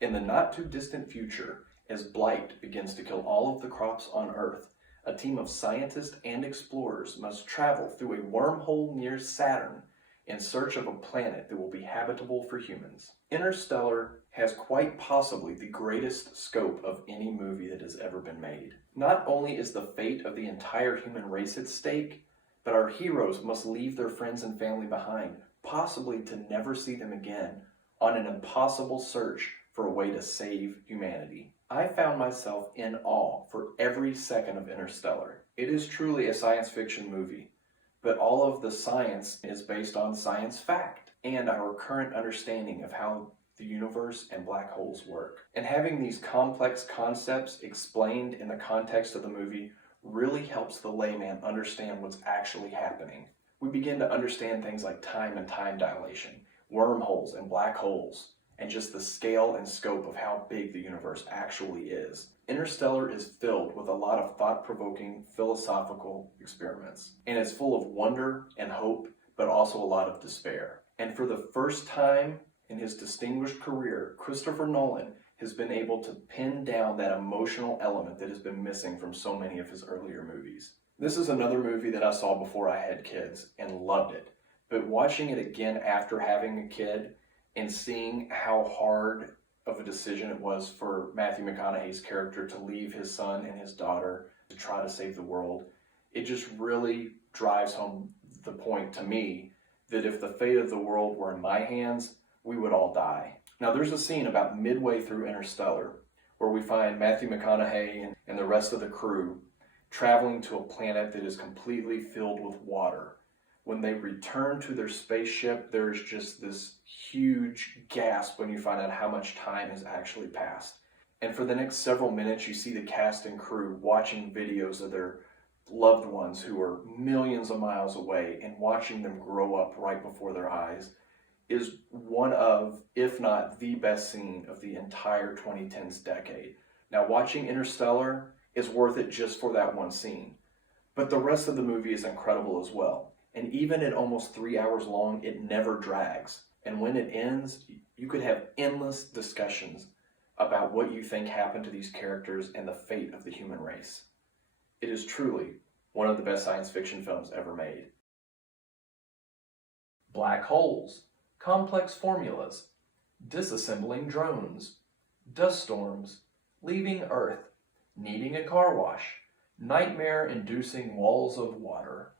In the not-too-distant future, as blight begins to kill all of the crops on Earth, a team of scientists and explorers must travel through a wormhole near Saturn in search of a planet that will be habitable for humans. Interstellar has quite possibly the greatest scope of any movie that has ever been made. Not only is the fate of the entire human race at stake, but our heroes must leave their friends and family behind, possibly to never see them again, on an impossible search for a way to save humanity. I found myself in awe for every second of Interstellar. It is truly a science fiction movie, but all of the science is based on science fact and our current understanding of how the universe and black holes work. And having these complex concepts explained in the context of the movie really helps the layman understand what's actually happening. We begin to understand things like time and time dilation, wormholes and black holes, and just the scale and scope of how big the universe actually is. Interstellar is filled with a lot of thought-provoking philosophical experiments, and it's full of wonder and hope, but also a lot of despair. And for the first time in his distinguished career, Christopher Nolan has been able to pin down that emotional element that has been missing from so many of his earlier movies. This is another movie that I saw before I had kids and loved it, but watching it again after having a kid and seeing how hard of a decision it was for Matthew McConaughey's character to leave his son and his daughter to try to save the world, it just really drives home the point to me that if the fate of the world were in my hands, we would all die. Now there's a scene about midway through Interstellar where we find Matthew McConaughey and the rest of the crew traveling to a planet that is completely filled with water. When they return to their spaceship, there's just this huge gasp when you find out how much time has actually passed. And for the next several minutes, you see the cast and crew watching videos of their loved ones who are millions of miles away, and watching them grow up right before their eyes is one of, if not the best scene of the entire 2010s decade. Now, watching Interstellar is worth it just for that one scene, but the rest of the movie is incredible as well. And even at almost 3 hours long, it never drags. And when it ends, you could have endless discussions about what you think happened to these characters and the fate of the human race. It is truly one of the best science fiction films ever made. Black holes, complex formulas, disassembling drones, dust storms, leaving Earth, needing a car wash, nightmare-inducing walls of water.